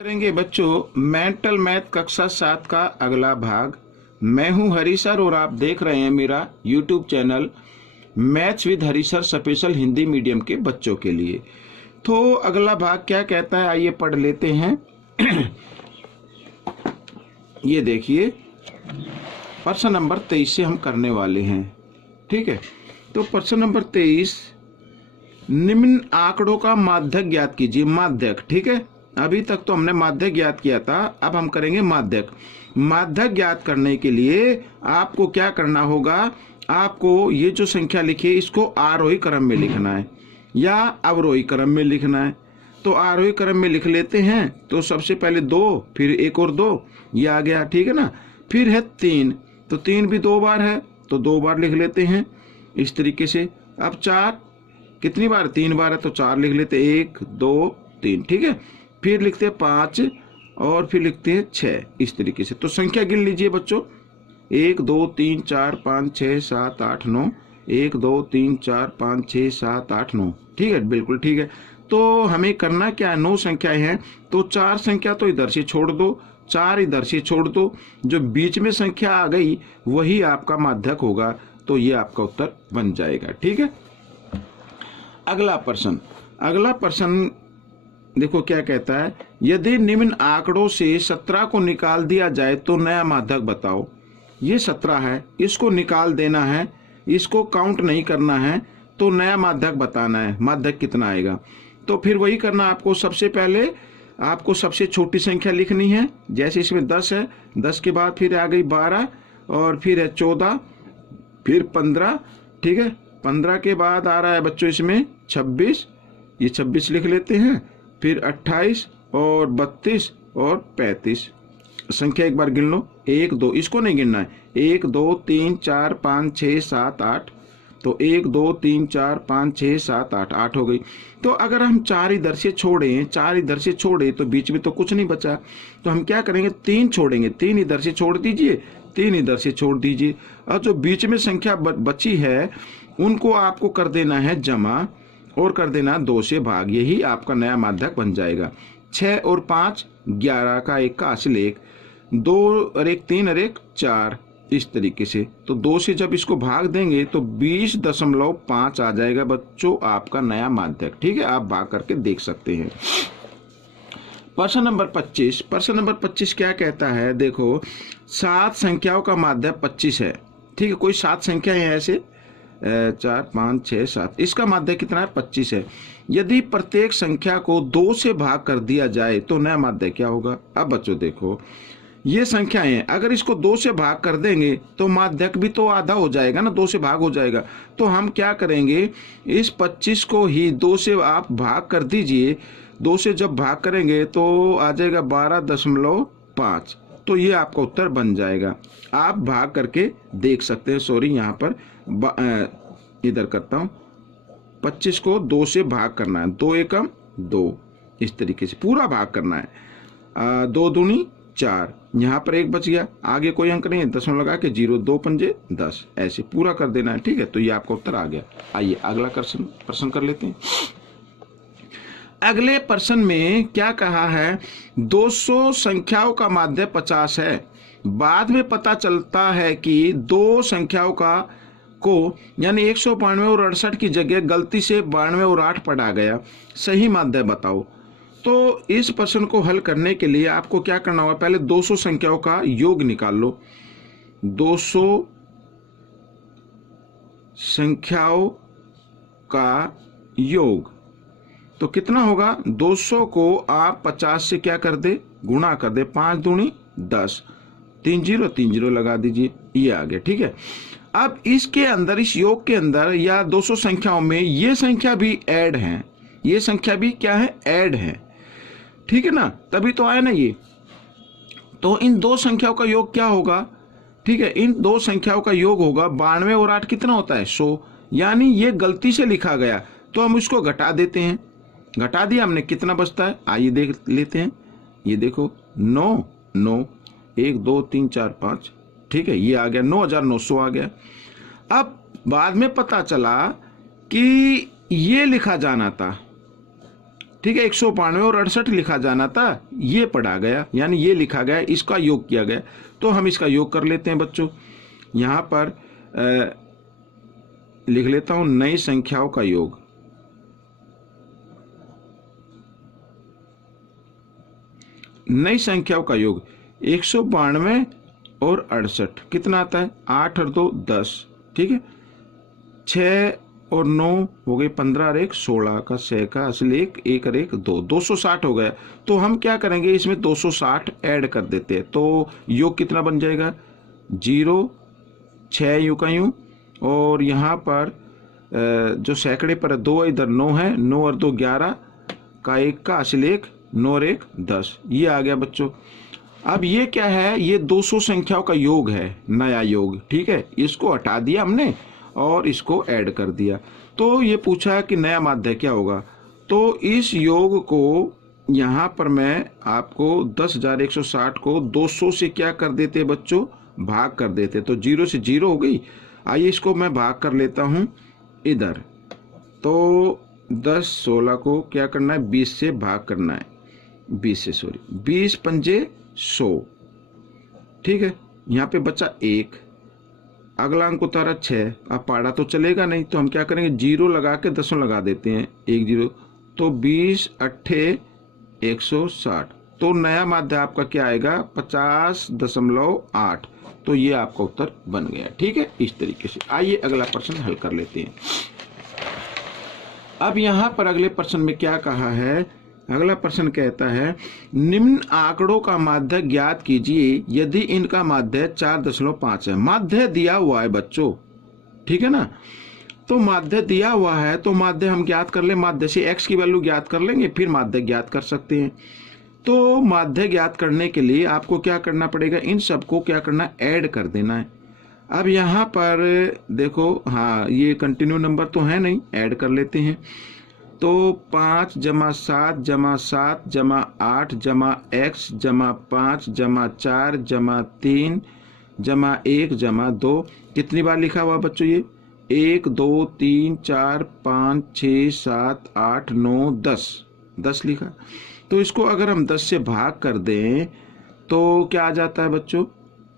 करेंगे बच्चों mental math कक्षा 7 का अगला भाग। मैं हूं हरी सर और आप देख रहे हैं मेरा YouTube channel maths with Hari sir special Hindi medium के बच्चों के लिए। तो अगला भाग क्या कहता है, आइए पढ़ लेते हैं। ये देखिए प्रश्न नंबर 23 से हम करने वाले हैं। ठीक है, तो प्रश्न नंबर 23, निम्न आंकड़ों का माध्यक ज्ञात कीजिए। माध्यक, ठीक है, अभी तक तो हमने माध्यक ज्ञात किया था, अब हम करेंगे माध्यक। माध्यक ज्ञात करने के लिए आपको क्या करना होगा, आपको ये जो संख्या लिखी है इसको आरोही क्रम में लिखना है या अवरोही क्रम में लिखना है। तो आरोही क्रम में लिख लेते हैं। तो सबसे पहले 2, फिर एक और 2, ये आ गया, ठीक है ना। फिर है 3, तो 3 भी 2 बार है तो 2 बार लिख लेते हैं इस तरीके से। अब 4 कितनी बार, 3 बार है तो 4 लिख लेते, 1 2 3, ठीक है। फिर लिखते हैं 5 और फिर लिखते हैं 6, इस तरीके से। तो संख्या गिन लीजिए बच्चों, 1 2 3 4 5 6 7 8 9, 1 2 3 4 5 6 7 8 9, ठीक है, बिल्कुल ठीक है। तो हमें करना क्या है, 9 संख्याएं हैं तो 4 संख्या तो इधर से छोड़ दो, 4 इधर से छोड़ दो, जो बीच में संख्या आ गई वही आपका माध्यक होगा। तो ये आपका उत्तर बन जाएगा, ठीक है। अगला प्रश्न देखो क्या कहता है, यदि निम्न आंकड़ों से 17 को निकाल दिया जाए तो नया माध्यक बताओ। ये 17 है, इसको निकाल देना है, इसको काउंट नहीं करना है, तो नया माध्यक बताना है, माध्यक कितना आएगा। तो फिर वही करना आपको, सबसे पहले आपको सबसे छोटी संख्या लिखनी है। जैसे इसमें 10 है, 10 के बाद फिर आ गई 12 और फिर है 14, फिर 15, ठीक है। 15 के बाद आ रहा है बच्चों इसमें 26, ये 26 लिख लेते हैं। फिर 28 और 32 और 35। संख्या एक बार गिन लो, 1 2, इसको नहीं गिनना है, 1 2 3 4 5 6 7 8। तो 1 2 3 4 5 6 7 8, 8 हो गई। तो अगर हम 4 इधर से छोड़ें तो बीच में तो कुछ नहीं बचा, तो हम क्या करेंगे, 3 छोड़ेंगे, 3 इधर से छोड़ दीजिए, 3 इधर से छोड़ दीजिए, और जो बीच में संख्या बची है उनको आपको कर देना है जमा और कर देना 2 से भाग, यही आपका नया माध्यक बन जाएगा। 6 और 5 11 का 1 का हासिल 1, 2 और 1 3 और 1 4, इस तरीके से। तो 2 से जब इसको भाग देंगे तो 20.5 आ जाएगा बच्चों आपका नया माध्यक, ठीक है। आप भाग करके देख सकते हैं। प्रश्न नंबर 25 क्या कहता है, देखो 7 संख्याओं का माध्यक 25 है, ठीक है। कोई 7 संख्याएं हैं ऐसे, 4 5 6 7, इसका माध्यक कितना है, 25 है। यदि प्रत्येक संख्या को 2 से भाग कर दिया जाए तो नया माध्यक क्या होगा। अब बच्चों देखो ये संख्याएं हैं, अगर इसको 2 से भाग कर देंगे तो माध्यक भी तो आधा हो जाएगा ना, 2 से भाग हो जाएगा। तो हम क्या करेंगे, इस 25 को ही 2 से आप भाग कर दीजिए, 2 से जब भाग करेंगे तो आ जाएगा 12.5, तो ये आपका उत्तर बन जाएगा। आप भाग करके देख सकते हैं। सॉरी, यहाँ पर इधर करता हूँ, 25 को 2 से भाग करना है, 2 एकम 2, इस तरीके से पूरा भाग करना है। 2 दूनी 4, यहाँ पर 1 बच गया, आगे कोई अंक नहीं है, दशमलव लगा के 0 2 पंजे 10, ऐसे पूरा कर देना है, ठीक है। तो ये आपका उत्तर आ गया। आइए अगला प्रश्न कर लेते हैं। अगले प्रश्न में क्या कहा है, 200 संख्याओं का माध्यक 50 है। बाद में पता चलता है कि 2 संख्याओं को यानी 192 और 68 की जगह गलती से 92 और 8 पढ़ा गया, सही माध्यक बताओ। तो इस प्रश्न को हल करने के लिए आपको क्या करना होगा, पहले 200 संख्याओं का योग निकाल लो। 200 संख्याओं का योग तो कितना होगा, 200 को आप 50 से क्या कर दे, गुणा कर दे, 5 दूनी 10, 3 0 लगा दीजिए, ये आ गया, ठीक है। अब इसके अंदर, इस योग के अंदर या 200 संख्याओं में ये संख्या भी ऐड है, ये संख्या भी क्या है, ऐड है, ठीक है ना, तभी तो आया ना ये। तो इन 2 संख्याओं का योग क्या होगा, ठीक है, इन 2 संख्याओं का योग होगा 92 और 8 कितना होता है, 100, यानी ये गलती से लिखा गया तो हम इसको घटा देते हैं। घटा दिया हमने, कितना बचता है, आइए देख लेते हैं। ये देखो 9 9, 1 2 3 4 5, ठीक है, ये आ गया 9900 आ गया। अब बाद में पता चला कि ये लिखा जाना था, ठीक है, 192 और 68 लिखा जाना था, ये पढ़ा गया, यानी ये लिखा गया, इसका योग किया गया। तो हम इसका योग कर लेते हैं बच्चों। यहाँ पर लिख लेता हूं नई संख्याओं का योग। नई संख्याओं का योग 192 और 68 कितना आता है? 8 और 2 10, ठीक है। 6 और 9 हो गए 15 और 1 16 का 6 का असल 1 और 1 2, 260 हो गया। तो हम क्या करेंगे, इसमें 260 ऐड कर देते हैं। तो योग कितना बन जाएगा? 0 6 यूं का यूं, और यहाँ पर जो सैकड़े पर 2 इधर 9 है, 9 और 2 11 का 1 का असल 1 9 और 1 10, ये आ गया बच्चों। अब ये क्या है? ये 200 संख्याओं का योग है, नया योग, ठीक है। इसको हटा दिया हमने और इसको ऐड कर दिया। तो ये पूछा कि नया माध्य क्या होगा। तो इस योग को यहाँ पर मैं आपको 10,160 को 200 से क्या कर देते बच्चों? भाग कर देते। तो 0 से 0 हो गई। आइए इसको मैं भाग कर लेता हूँ इधर। तो 10 16 को क्या करना है? 20 से भाग करना है, 20 पंजे 100, ठीक है। यहाँ पे बचा 1, अगला अंक उतारा 6। अब पाड़ा तो चलेगा नहीं, तो हम क्या करेंगे? 0 लगा के 10 लगा देते हैं, 1 0। तो 20 8 160। तो नया माध्य आपका क्या आएगा? 50.8। तो ये आपका उत्तर बन गया, ठीक है। इस तरीके से आइए अगला प्रश्न हल कर लेते हैं। अब यहाँ पर अगले प्रश्न में क्या कहा है? अगला प्रश्न कहता है निम्न आंकड़ों का माध्य ज्ञात कीजिए यदि इनका माध्य 4.5 है। माध्य दिया हुआ है बच्चों, ठीक है ना। तो माध्य दिया हुआ है तो माध्य हम ज्ञात कर ले। माध्य से x की वैल्यू ज्ञात कर लेंगे, फिर माध्य ज्ञात कर सकते हैं। तो माध्य ज्ञात करने के लिए आपको क्या करना पड़ेगा? इन सबको क्या करना है? ऐड कर देना है। अब यहाँ पर देखो, हाँ ये कंटिन्यू नंबर तो है नहीं, ऐड कर लेते हैं। तो 5 + 7 + 7 + 8 + x + 5 + 4 + 3 + 1 + 2 कितनी बार लिखा हुआ बच्चों? ये 1 2 3 4 5 6 7 8 9 10 लिखा। तो इसको अगर हम 10 से भाग कर दें तो क्या आ जाता है बच्चों?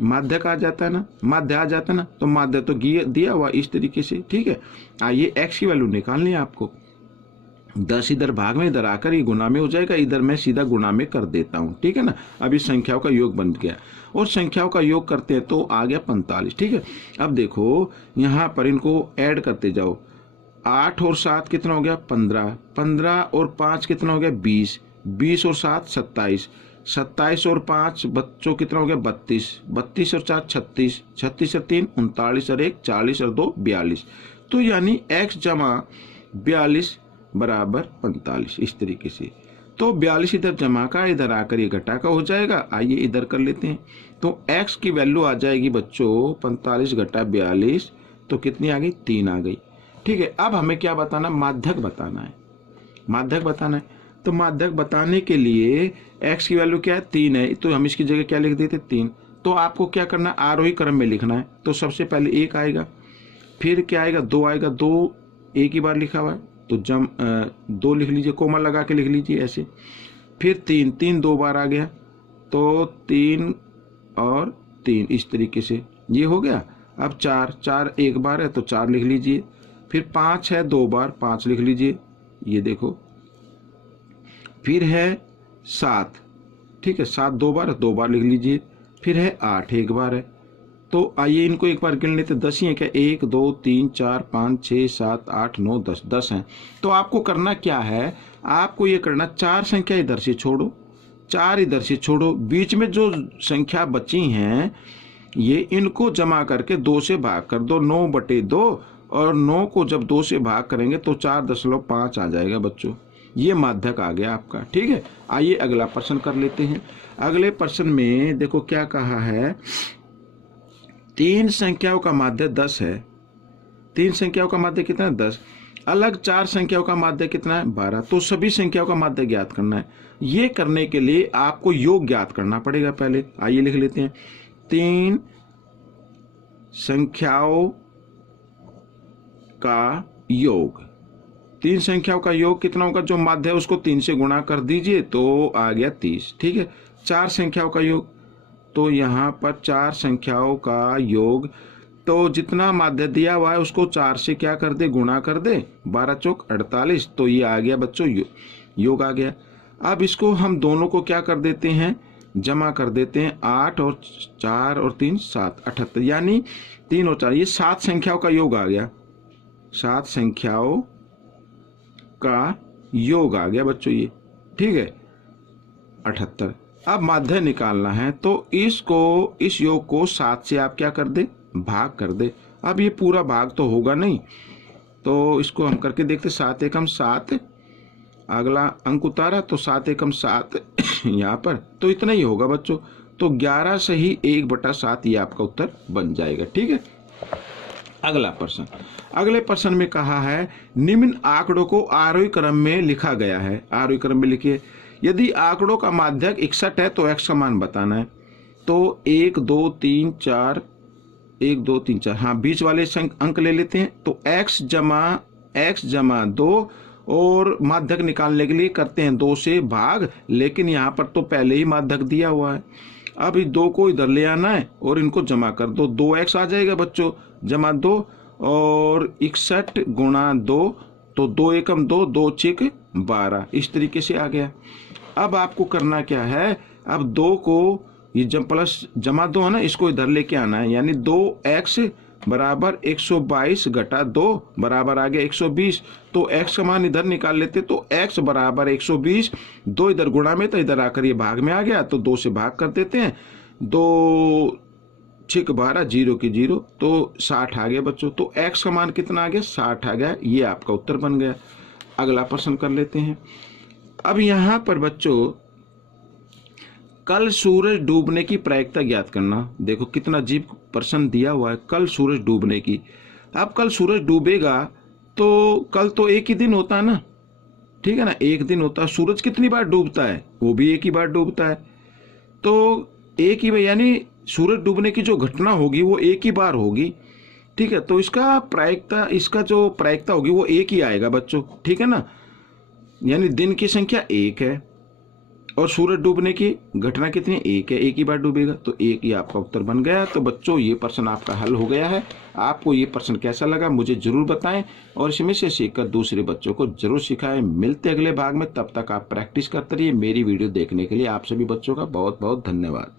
माध्य का आ जाता है ना, माध्य आ जाता है ना। तो माध्य तो दिया हुआ इस तरीके से, ठीक है। आइए x की वैल्यू निकालनी है आपको। 10 इधर भाग में, इधर आकर ये गुणा में हो जाएगा, इधर मैं सीधा गुणा में कर देता हूँ, ठीक है ना। अब इस संख्याओं का योग बन गया और संख्याओं का योग करते हैं तो आ गया 45, ठीक है। अब देखो यहाँ पर इनको ऐड करते जाओ। 8 और 7 कितना हो गया? 15, 15 और 5 कितना हो गया? 20, 20 और 7 27, 27 और 5 बच्चों कितना हो गया? 32, 32 और 4 36, 36 और 3 39 और 1 40 और 2 42। तो यानी x जमा 42 बराबर 45, इस तरीके से। तो 42 इधर जमा का, इधर आकर ये घटा का हो जाएगा। आइए इधर कर लेते हैं। तो x की वैल्यू आ जाएगी बच्चों 45 घटा 42, तो कितनी आ गई? 3 आ गई, ठीक है। अब हमें क्या बताना? माध्यक बताना है, माध्यक बताना है। तो माध्यक बताने के लिए x की वैल्यू क्या है? 3 है, तो हम इसकी जगह क्या लिख देते? 3। तो आपको क्या करना है? आरोही क्रम में लिखना है। तो सबसे पहले 1 आएगा, फिर क्या आएगा? 2 आएगा, 2 एक ही बार लिखा हुआ है तो 2 लिख लीजिए, कोमा लगा के लिख लीजिए ऐसे। फिर 3, 3 2 बार आ गया तो 3 और 3, इस तरीके से ये हो गया। अब 4, 4 एक बार है तो 4 लिख लीजिए। फिर 5 है 2 बार, 5 लिख लीजिए, ये देखो। फिर है 7, ठीक है, 7 2 बार लिख लीजिए। फिर है 8 एक बार है। तो आइए इनको एक बार गिन लेते। 10 ही है क्या? 1 2 3 4 5 6 7 8 9 10, 10 हैं। तो आपको करना क्या है? आपको ये करना, 4 संख्या इधर से छोड़ो, 4 इधर से छोड़ो, बीच में जो संख्या बची हैं ये इनको जमा करके 2 से भाग कर दो। 9/2, और 9 को जब 2 से भाग करेंगे तो 4.5 आ जाएगा बच्चों। ये माध्यक आ गया आपका, ठीक है। आइए अगला प्रश्न कर लेते हैं। अगले प्रश्न में देखो क्या कहा है। 3 संख्याओं का माध्य 10 है। 3 संख्याओं का माध्य कितना है? 10। अलग 4 संख्याओं का माध्य कितना है? 12। तो सभी संख्याओं का माध्य ज्ञात करना है। ये करने के लिए आपको योग ज्ञात करना पड़ेगा पहले। आइए लिख लेते हैं। 3 संख्याओं का योग, तीन संख्याओं का योग कितना होगा, जो माध्य है उसको 3 से गुणा कर दीजिए तो आ गया 30। ठीक है, चार संख्याओं का योग, तो यहाँ पर चार संख्याओं का योग, तो जितना माध्य दिया हुआ है उसको 4 से क्या कर दे, गुणा कर दे, 12 चौक 48, तो ये आ गया बच्चों योग आ गया। अब इसको हम दोनों को क्या कर देते हैं, जमा कर देते हैं, 8 और 4 और 3 7, 78, यानी 3 और 4 ये 7 संख्याओं का योग आ गया, 7 संख्याओं का योग आ गया बच्चों ये। ठीक है, 78। अब माध्य निकालना है तो इस योग को 7 से आप क्या कर दे, भाग कर दे। अब ये पूरा भाग तो होगा नहीं, तो इसको हम करके देखते, 7 एकम 7, अगला अंक उतारा तो 7 एकम 7 यहाँ पर, तो इतना ही होगा बच्चों। तो 11 से ही 1/7 ये आपका उत्तर बन जाएगा। ठीक है, अगला प्रश्न। अगले प्रश्न में कहा है निम्न आंकड़ों को आरोही क्रम में लिखा गया है। आरोही क्रम में लिखिए। यदि आंकड़ों का माध्यक 61 है तो x का मान बताना है। तो 1 2 3 4, 1 2 3 4, हाँ बीच वाले अंक ले लेते हैं। तो x जमा 2 और माध्यक निकालने के लिए करते हैं 2 से भाग, लेकिन यहाँ पर तो पहले ही माध्यक दिया हुआ है। अब इस 2 को इधर ले आना है और इनको जमा कर दो, 2x आ जाएगा बच्चों, जमा 2 और 61 गुणा 2, तो 2 एकम 2, 2 छिक 12, इस तरीके से आ गया। अब आपको करना क्या है, अब 2 को ये प्लस जमा 2 है ना, इसको इधर लेके आना है, यानी 2x बराबर 122 घटा 2 बराबर आ गया 120। तो x का मान इधर निकाल लेते, तो x बराबर 120, 2 इधर गुणा में तो इधर आकर ये भाग में आ गया, तो 2 से भाग कर देते हैं, 2 छिक 12, 0 की 0, तो 60 आ गया बच्चों। तो x का मान कितना आ गया, 60 आ गया, ये आपका उत्तर बन गया। अगला प्रश्न कर लेते हैं। अब यहाँ पर बच्चों कल सूरज डूबने की प्रायिकता ज्ञात करना। देखो कितना अजीब प्रश्न दिया हुआ है, कल सूरज डूबने की। अब कल सूरज डूबेगा तो कल तो एक ही दिन होता है ना, ठीक है ना, एक दिन होता है। सूरज कितनी बार डूबता है, वो भी एक ही बार डूबता है, तो एक ही, यानी सूरज डूबने की जो घटना होगी वो एक ही बार होगी। ठीक है, तो इसका जो प्रायिकता होगी वो एक ही आएगा बच्चों। ठीक है ना, यानी दिन की संख्या 1 है और सूरज डूबने की घटना कितनी, 1 है, एक ही बार डूबेगा, तो 1 ही आपका उत्तर बन गया। तो बच्चों ये प्रश्न आपका हल हो गया है। आपको ये प्रश्न कैसा लगा मुझे जरूर बताएं और इसमें से सीखकर दूसरे बच्चों को जरूर सिखाएं। मिलते अगले भाग में, तब तक आप प्रैक्टिस करते रहिए। मेरी वीडियो देखने के लिए आप सभी बच्चों का बहुत बहुत धन्यवाद।